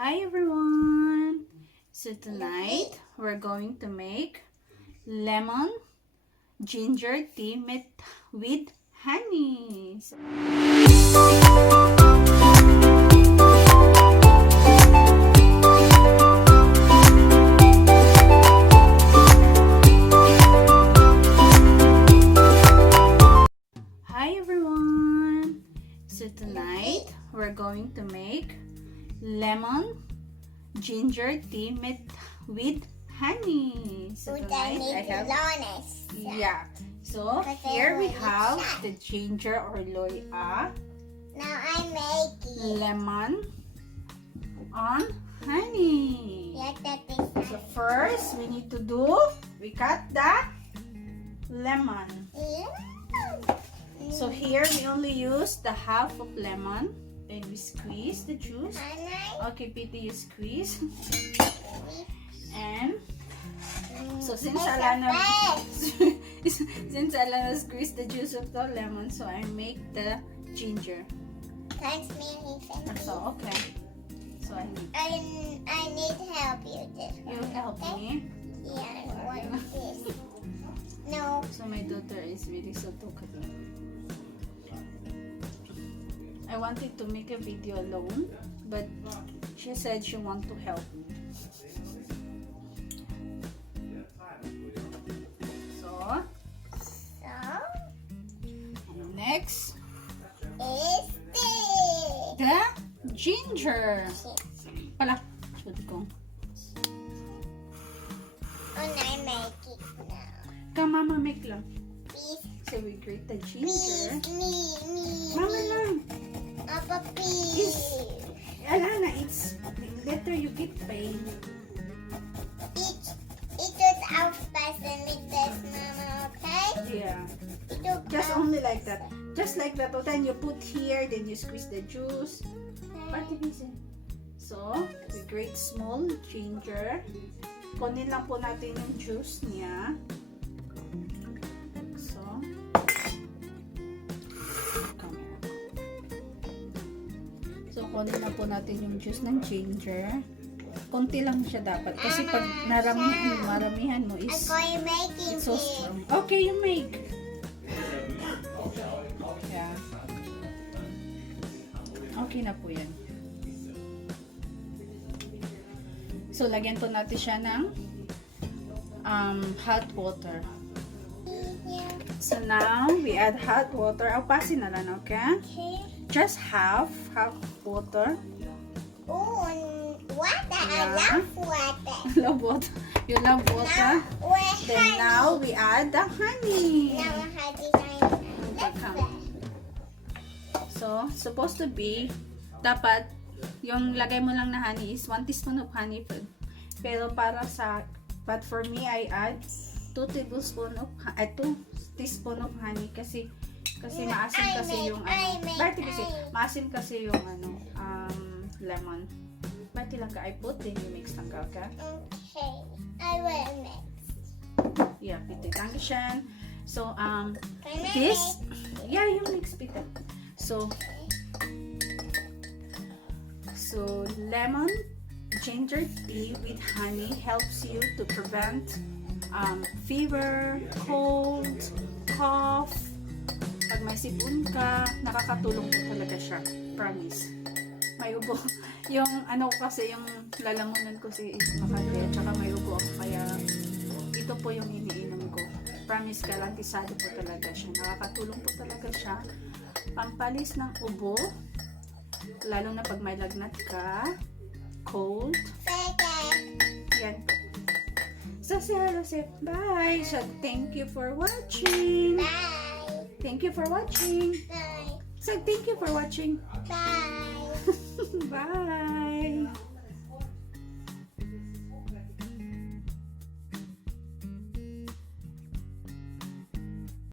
Hi everyone! So tonight we're going to make lemon ginger tea with honey. Hi everyone! So tonight we're going to make lemon ginger tea with honey. So tonight I have So here we have the ginger or loya. Now I'm making Lemon on honey. So first we need to we cut the lemon. So here we only use the half of lemon and we squeeze the juice. Okay, Pity, you squeeze. And so since Alana squeezed the juice of the lemon, so I make the ginger. Thanks, Mary. So okay. So I need to help you this. you help me. Yeah, I want this. No. So my daughter is really so talkative. I wanted to make a video alone, but she said she wants to help me. So next is this. the ginger. Pala, should go. And I make it now. Come, Mama, make lang. Please, So we grate the ginger. please, me. Mama lang. Papa, please. Alana, it's better you get pain. It was out fast and with this, Mama, okay? Yeah. It took Just out. only like that. Just like that. Then you put here, then you squeeze the juice. So, we grate small ginger. Kunin lang po natin yung juice niya. So, come here. So, kunin lang po natin yung juice ng ginger. Konti lang siya dapat. Kasi pag maramihan mo is I'm making it's so it. strong. Okay, you make. Yeah. Okay na po yan. So, lagyan po natin siya ng hot water. Yeah. So, now, we add hot water. Pasin na lang, okay? Okay. Just half water. Oh, and water. Yeah. I love water. Love water. You love water? Then now, we add the honey. Now I have design. Okay, come. So, supposed to be, dapat, yung lagay mo lang na honey is 1 teaspoon of honey. Pero but for me, I add 2 teaspoon of honey kasi maasim kasi yung maasim kasi yung lemon. Bati lang ka, I put, then you mix lang ka, okay? Okay. I will mix. Yeah, pito. Dankeschön. So, Can I this, mix? yeah, you mix pito. So lemon ginger tea with honey helps you to prevent fever, cold, cough. Pag may sipon ka, nakakatulong po talaga siya. Promise. May ubo. Yung kasi yung lalamunan ko is Makati at saka may ubo ako kaya ito po yung iniinom ko. Promise, garantisado po talaga siya. Nakakatulong po talaga siya. Pampalis ng ubo, lalo na pag may lagnat ka, cold. Yan po. So, say bye. So, thank you for watching. Bye. Thank you for watching. Bye. So, thank you for watching. Bye. Bye.